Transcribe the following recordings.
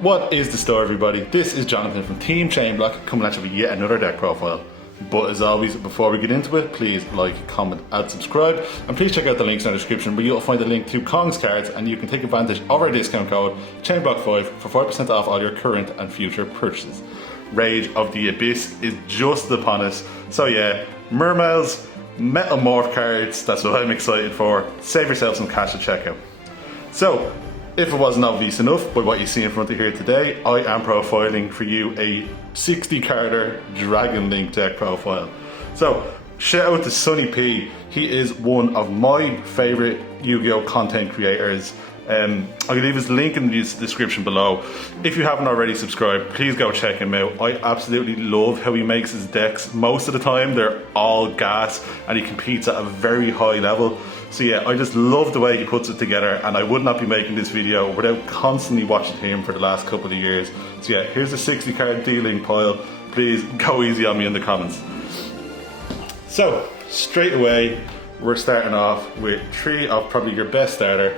What is the story, everybody? This is Jonathan from Team ChainBlock coming at you with yet another deck profile. But as always, before we get into it, please like, comment and subscribe, and please check out the links in the description where you'll find a link to Kong's cards and you can take advantage of our discount code ChainBlock5 for 5% off all your current and future purchases. Rage of the Abyss is just upon us, so yeah, Mermails, Metamorph cards, that's what I'm excited for. Save yourself some cash at checkout. So, if it wasn't obvious enough by what you see in front of here today, I am profiling for you a 60 carder Dragon Link deck profile. So, shout out to Sonny P. He is one of my favourite Yu-Gi-Oh content creators. I'll leave his link in the description below. If you haven't already subscribed, please go check him out. I absolutely love how he makes his decks. Most of the time they're all gas and he competes at a very high level. So yeah, I just love the way he puts it together, and I would not be making this video without constantly watching him for the last couple of years. So yeah, here's the 60 card D-Link pile. Please go easy on me in the comments. So, straight away, we're starting off with 3 of probably your best starter,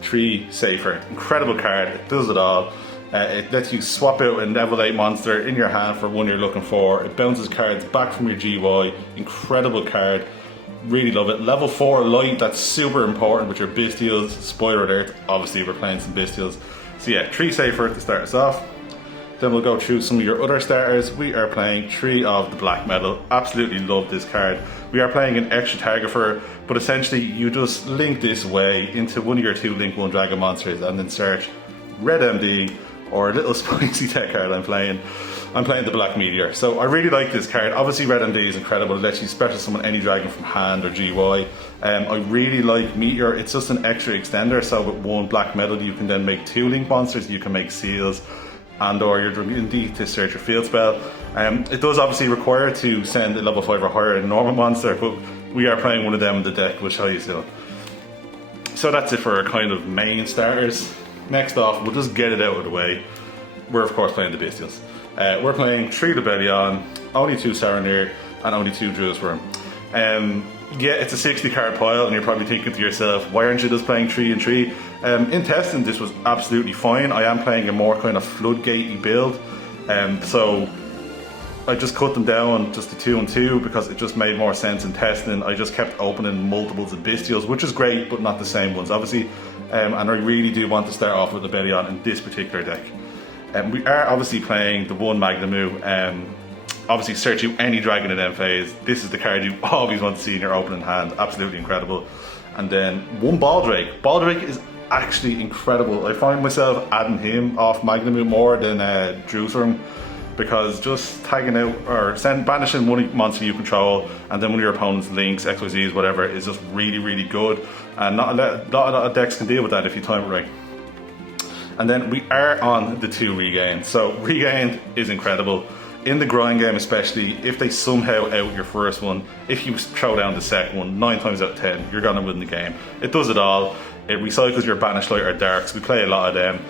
3 Safer. Incredible card, it does it all. It lets you swap out a level 8 monster in your hand for one you're looking for. It bounces cards back from your GY. Incredible card. Really love it. Level 4 light, that's super important with your Bystials. Spoiler alert, obviously we're playing some Bystials. So yeah, 3 Safer to start us off. Then we'll go through some of your other starters. We are playing 3 of the Black Metal. Absolutely love this card. We are playing an extra target, but essentially you just link this way into one of your 2 Link 1 Dragon monsters and then search Red MD or a little spicy tech card I'm playing the Black Meteor. So I really like this card. Obviously Red MD is incredible. It lets you special summon any dragon from hand or GY. I really like Meteor. It's just an extra extender, so with 1 Black Metal you can then make 2 Link monsters, you can make seals, and or your D to search your field spell. It does obviously require to send a level 5 or higher normal monster, but we are playing one of them in the deck, we'll show you soon. So that's it for our kind of main starters. Next off, we'll just get it out of the way. We're of course playing the Bystials. We're playing 3 Lebellion, only 2 Saronir, and only 2 Druid's Worm. Yeah, it's a 60 card pile, and you're probably thinking to yourself, why aren't you just playing 3 and 3? In testing, this was absolutely fine. I am playing a more kind of Floodgate build, so I just cut them down just to 2 and 2 because it just made more sense in testing. I just kept opening multiples of Bystials, which is great, but not the same ones, obviously. And I really do want to start off with Lebellion in this particular deck. We are obviously playing the 1 Magnamu. Obviously search you any dragon in end phase. This is the card you always want to see in your opening hand. Absolutely incredible. And then 1 Baldrake. Baldrake is actually incredible. I find myself adding him off Magnamu more than Jerusalem, because just tagging out or banishing 1 monster you control and then one of your opponent's links, XYZs, whatever, is just really, really good. And not a lot of decks can deal with that if you time it right. And then we are on the 2 Regain. So Regain is incredible. In the grind game especially, if they somehow out your first one, if you throw down the second one, 9 times out of 10, you're gonna win the game. It does it all. It recycles your Banished Light or Darks. We play a lot of them.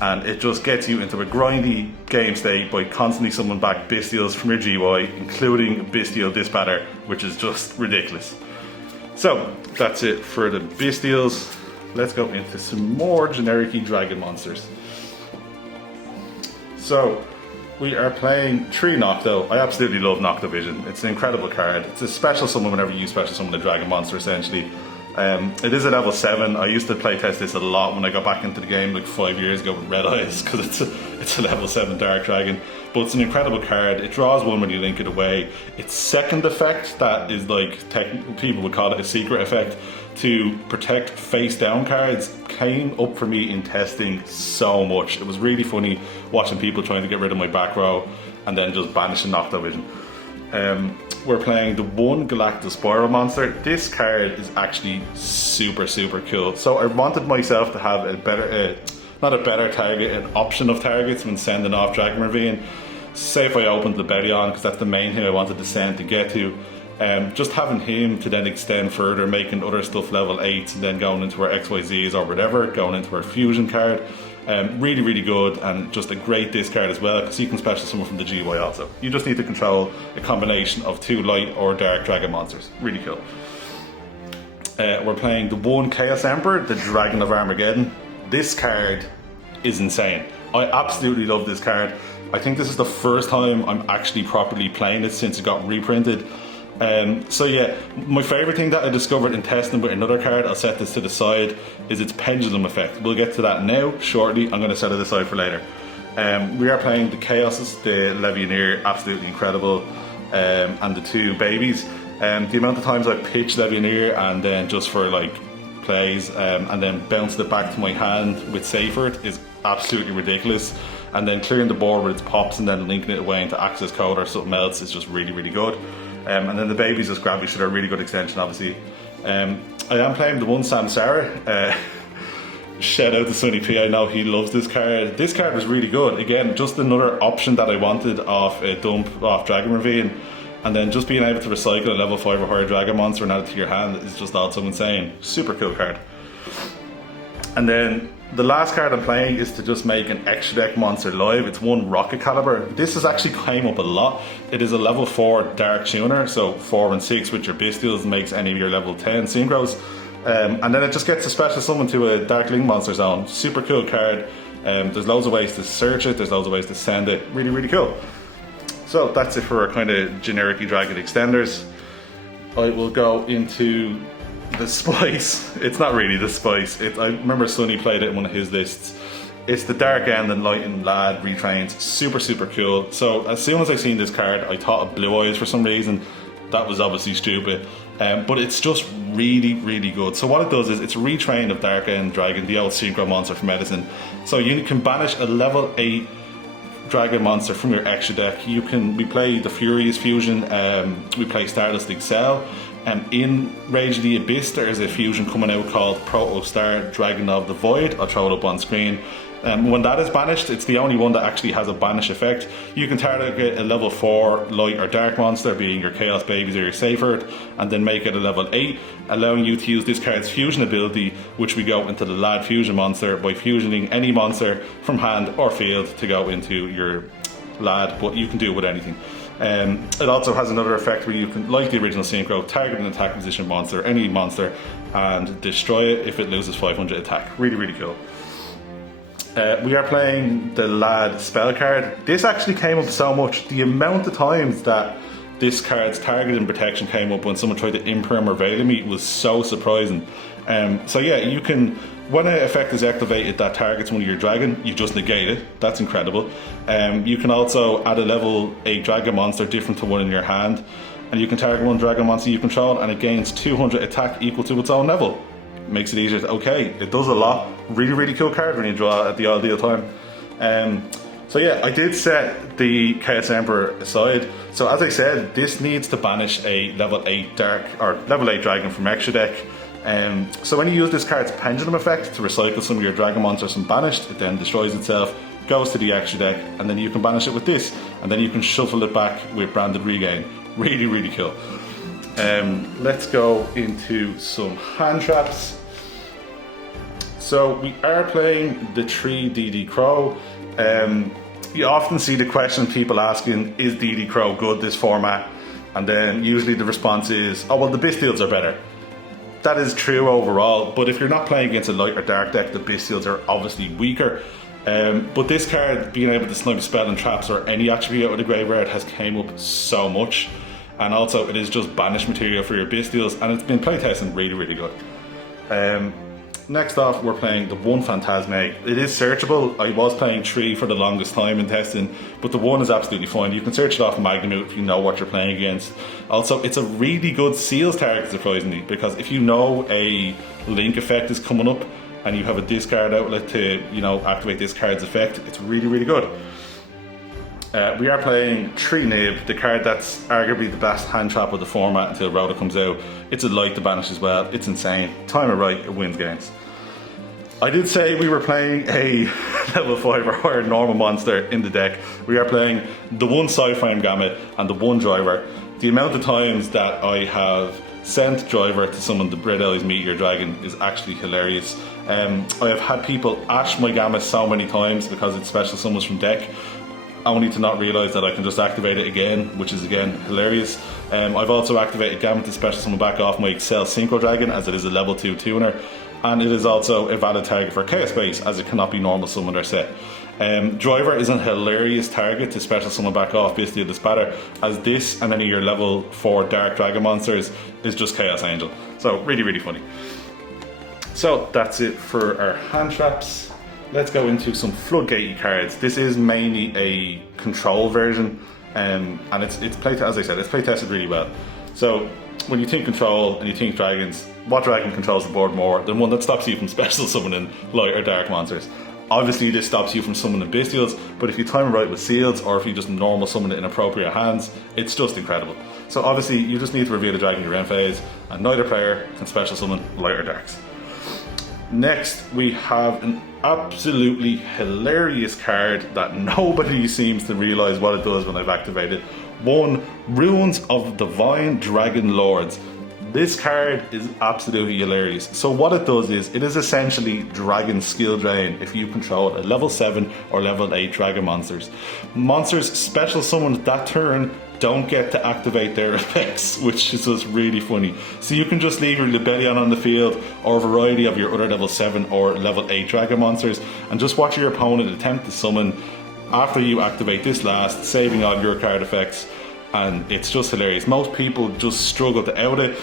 And it just gets you into a grindy game state by constantly summoning back Bystials from your GY, including Bystial Disbatter, which is just ridiculous. So, that's it for the Bystials. Let's go into some more generic-y dragon monsters. So, we are playing 3 Nocto. I absolutely love Nocto Vision. It's an incredible card. It's a special summon whenever you special summon a dragon monster, essentially. It is a level 7. I used to playtest this a lot when I got back into the game like 5 years ago with Red Eyes, because it's a level 7 Dark Dragon. But it's an incredible card. It draws 1 when you link it away. Its second effect, that is like, people would call it a secret effect, to protect face down cards, came up for me in testing so much. It was really funny watching people trying to get rid of my back row and then just banishing Nocto Vision. We're playing the 1 Galactus Spiral monster. This card is actually super, super cool. So I wanted myself to have a better, not a better target, an option of targets when sending off Dragon Ravine. Say if I opened Lebellion, because that's the main thing I wanted to send to get to. Just having him to then extend further, making other stuff level 8s and then going into our XYZs or whatever, going into our fusion card. Really, really good, and just a great discard as well, because you can special summon from the GY also. You just need to control a combination of 2 light or dark dragon monsters. Really cool. We're playing the 1 Chaos Emperor, the Dragon of Armageddon. This card is insane. I absolutely love this card. I think this is the first time I'm actually properly playing it since it got reprinted. So yeah, my favourite thing that I discovered in testing with another card, I'll set this to the side, is its pendulum effect. We'll get to that now, shortly. I'm going to set it aside for later. We are playing the Chaoses, the Legionnaire, absolutely incredible, and the two babies. The amount of times I pitched Legionnaire and then just for like plays and then bounced it back to my hand with Seyfert is absolutely ridiculous. And then clearing the board with its pops and then linking it away into access code or something else is just really, really good. And then the babies just grab each other, a really good extension obviously. I am playing the one Samsara. Shout out to Sonny P, I know he loves this card. This card was really good. Again, just another option that I wanted off a dump off Dragon Ravine. And then just being able to recycle a level 5 or higher dragon monster and add it to your hand is just also insane. Super cool card. And then the last card I'm playing is to just make an extra deck monster live. It's one Rocket Caliber. This has actually came up a lot. It is a level 4 Dark Tuner, so 4 and 6 with your Bystials makes any of your level 10 Synchros. And then it just gets a special summon to a Dark Link Monster Zone. Super cool card. There's loads of ways to search it, there's loads of ways to send it. Really, really cool. So that's it for our kind of generic Dragon extenders. I will go into the spice. It's not really the spice. I remember Sonny played it in one of his lists. It's the Dark End and Lighten Lad retrains. Super, super cool. So as soon as I seen this card, I thought of Blue Eyes for some reason. That was obviously stupid. But it's just really, really good. So what it does is it's a retrain of Dark End Dragon, the old Synchro monster from Medicine. So you can banish a level 8 Dragon monster from your extra deck. We play the Furious Fusion, we play Stardust Excel. In Rage of the Abyss there is a fusion coming out called Protostar Dragon of the Void. I'll throw it up on screen. When that is banished, it's the only one that actually has a banish effect. You can target a level 4 light or dark monster, being your Chaos Babies or your Seyfert, and then make it a level 8, allowing you to use this card's fusion ability, which we go into the Lad Fusion monster by fusioning any monster from hand or field to go into your Lad, but you can do it with anything. It also has another effect where you can, like the original Synchro, target an attack position monster, any monster, and destroy it if it loses 500 attack. Really, really cool. We are playing the Lad spell card. This actually came up so much. The amount of times that this card's target and protection came up when someone tried to imperm or veil me was so surprising. So yeah, you can, when an effect is activated that targets one of your dragon, you just negate it. That's incredible. You can also add a level 8 dragon monster different to one in your hand, and you can target one dragon monster you control and it gains 200 attack equal to its own level. Makes it easier. Okay, it does a lot. Really, really cool card when you draw at the ideal time. So yeah, I did set the Chaos Emperor aside. So as I said, this needs to banish a level 8 dark or level 8 dragon from extra deck. So when you use this card's pendulum effect to recycle some of your dragon monsters from banished, it then destroys itself, goes to the extra deck, and then you can banish it with this, and then you can shuffle it back with Branded Regain. Really, really cool. Let's go into some hand traps. So we are playing the 3 DD Crow. You often see the question people asking, is DD Crow good this format? And then usually the response is, oh well, the Bystials are better. That is true overall, but if you're not playing against a light or dark deck, the Bystials are obviously weaker. But this card, being able to snipe spell and traps or any attribute out of the graveyard, has came up so much. And also it is just banish material for your Bystials, and it's been playtesting really, really good. Next off, we're playing the 1 Phantasme. It is searchable. I was playing 3 for the longest time in testing, but the 1 is absolutely fine. You can search it off Magnamute if you know what you're playing against. Also, it's a really good seals target, surprisingly, because if you know a link effect is coming up and you have a discard outlet to, activate this card's effect, it's really, really good. We are playing 3 Nib, the card that's arguably the best hand trap of the format until Rhoda comes out. It's a light to banish as well. It's insane. Time it right, it wins games. I did say we were playing a level 5 or higher normal monster in the deck. We are playing the 1 Sci-Frame Gamut and the 1 Driver. The amount of times that I have sent Driver to summon the Red Ellie's Meteor Dragon is actually hilarious. I have had people ash my Gamut so many times because it's special summons from deck, only to not realise that I can just activate it again, which is again hilarious. I've also activated Gamut to special summon back off my Excel Synchro Dragon, as it is a level 2 tuner, and it is also a valid target for Chaos Space, as it cannot be normal summoned or set. Driver is a hilarious target to special summon back off Bystial the Spatter, as this and any of your level 4 Dark Dragon monsters is just Chaos Angel. So really, really funny. So that's it for our hand traps. Let's go into some Floodgate cards. This is mainly a control version, and it's play, as I said, it's play tested really well. So when you think control and you think dragons, what dragon controls the board more than one that stops you from special summoning light or dark monsters? Obviously this stops you from summoning Bystials, but if you time it right with seals, or if you just normal summon it in appropriate hands, it's just incredible. So obviously you just need to reveal a dragon in your end phase, and neither player can special summon light or darks. Next we have an absolutely hilarious card that nobody seems to realise what it does when I've activated. One, Ruins of Divine Dragon Lords. This card is absolutely hilarious. So what it does is, it is essentially Dragon Skill Drain if you control a level 7 or level 8 Dragon monsters. Monsters special summoned that turn don't get to activate their effects, which is just really funny. So you can just leave your Libellion on the field, or a variety of your other level 7 or level 8 Dragon monsters, and just watch your opponent attempt to summon after you activate this last, saving all your card effects. And it's just hilarious. Most people just struggle to out it.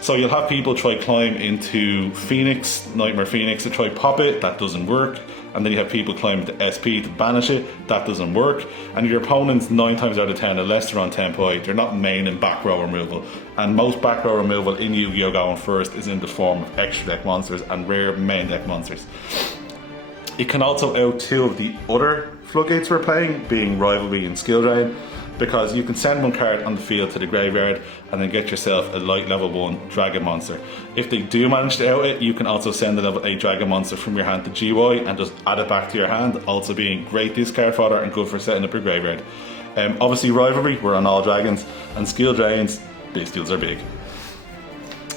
So you'll have people try climb into Phoenix, Nightmare Phoenix, to try pop it, that doesn't work. And then you have people climb into SP to banish it, that doesn't work. And your opponents 9 times out of 10, unless they're on tempo, they're not main in back row removal. And most back row removal in Yu-Gi-Oh! Going first is in the form of extra deck monsters and rare main deck monsters. It can also out 2 of the other Floodgates we're playing, being Rivalry and Skill Drain, because you can send one card on the field to the graveyard and then get yourself a light level 1 dragon monster. If they do manage to out it, you can also send the level 8 dragon monster from your hand to GY and just add it back to your hand, also being great discard fodder and good for setting up your graveyard. Obviously Rivalry, we're on all dragons, and Skill Drains, Bystials are big.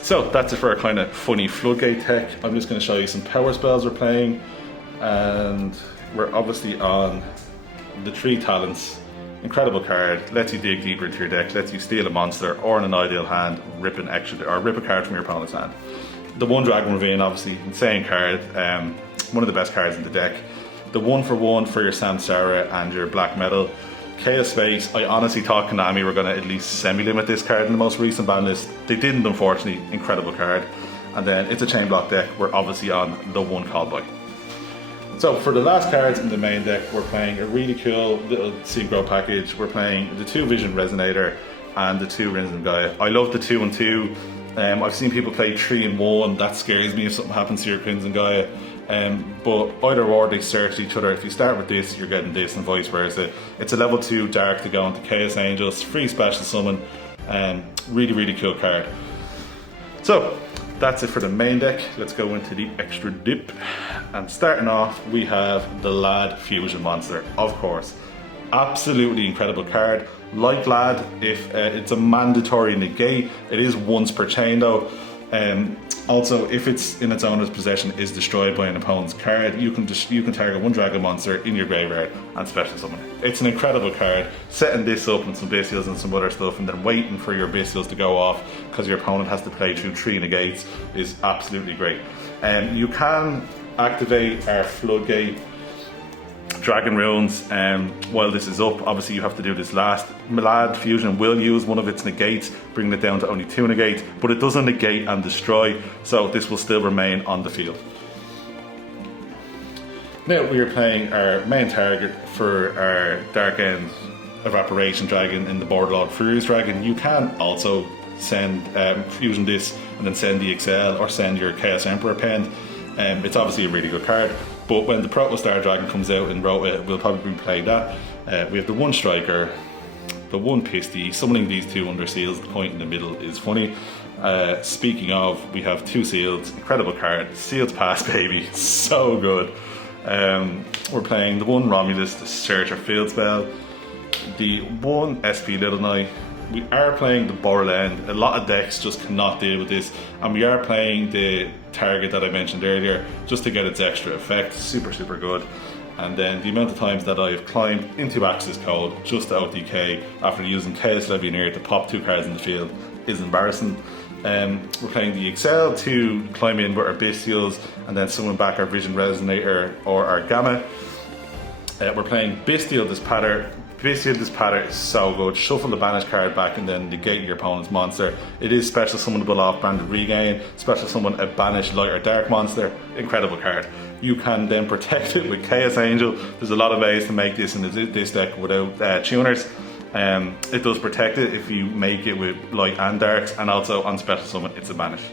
So that's it for our kind of funny Floodgate tech. I'm just going to show you some power spells we're playing, and we're obviously on the 3 Talents. Incredible card, lets you dig deeper into your deck, lets you steal a monster, or in an ideal hand, rip a card from your opponent's hand. The 1 Dragon Ravine, obviously, insane card, one of the best cards in the deck. The 1-for-1 for your Samsara and your Black Metal. Chaos Space, I honestly thought Konami were going to at least semi-limit this card in the most recent ban list. They didn't, unfortunately. Incredible card. And then it's a ChainBlock deck, we're obviously on the 1 Callboy. So for the last cards in the main deck, we're playing a really cool little synchro package. We're playing the 2 Vision Resonator and the 2 Rinzen Gaia. I love the 2-2. I've seen people play 3-1. That scares me if something happens to your Rinzen Gaia. But either or, they search each other. If you start with this, you're getting this, and vice versa. It's a level 2 Dark to go into Chaos Angels, free special summon. Really, really cool card. So that's it for the main deck. Let's go into the extra dip. And starting off, we have the Lad Fusion Monster, of course. Absolutely incredible card. Like Lad, if it's a mandatory negate, it is once per chain though. Also, if it's in its owner's possession is destroyed by an opponent's card, you can target 1 dragon monster in your graveyard and special summon it. It's an incredible card. Setting this up with some Bystials and some other stuff, and then waiting for your Bystials to go off because your opponent has to play through 3 negates is absolutely great. You can activate our Floodgate Dragon Runes while this is up. Obviously you have to do this last. Lad Fusion will use one of its negates, bringing it down to only 2 negates, but it doesn't negate and destroy, so this will still remain on the field. Now we are playing our main target for our Dark End Evaporation Dragon in the Borderlord Furious Dragon. You can also send fusion this and then send the Excel or send your Chaos Emperor pen. It's obviously a really good card, but when the Protostar Dragon comes out in Rota, we'll probably play that. We have the 1 Striker, the 1 Pisty. Summoning these 2 under seals, the point in the middle is funny. Speaking of, we have 2 seals, incredible card, Sealed Pass baby, so good. We're playing the 1 Romulus, the Searcher Field Spell, the 1 SP Little Knight. We are playing the Borderland. A lot of decks just cannot deal with this, and we are playing the target that I mentioned earlier just to get its extra effect. Super, super good. And then the amount of times that I've climbed into Access Code just to OTK after using Chaos Legionnaire to pop 2 cards in the field is embarrassing. We're playing the Excel to climb in with our Bystials and then summon back our Vision Resonator or our Gamma. We're playing Bystial this pattern. Bystial this pattern is so good. Shuffle the banish card back and then negate your opponent's monster. It is special summonable off branded regain, special summon a banish light or dark monster. Incredible card. You can then protect it with Chaos Angel. There's a lot of ways to make this in this deck without tuners. It does protect it if you make it with light and darks, and also on special summon it's a banish.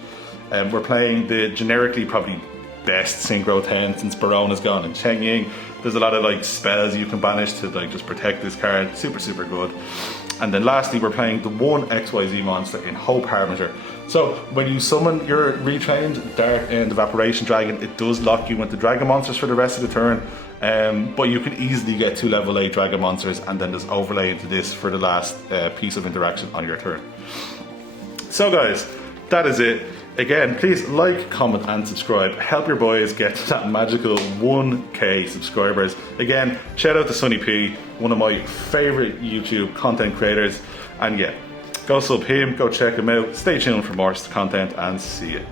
We're playing the generically probably best synchro 10 since Barone is gone, and Cheng Ying. There's a lot of like spells you can banish to like just protect this card. Super good. And then lastly, we're playing the one XYZ monster in Hope Harbinger. So when you summon your retrained Dark End Evaporation Dragon, it does lock you into dragon monsters for the rest of the turn. But you can easily get 2 level 8 dragon monsters and then just overlay into this for the last piece of interaction on your turn. So guys, that is it. Again, please like, comment and subscribe. Help your boys get to that magical 1k subscribers. Again, shout out to Sonny P, one of my favourite YouTube content creators. And yeah, go sub him, go check him out. Stay tuned for more content and see you.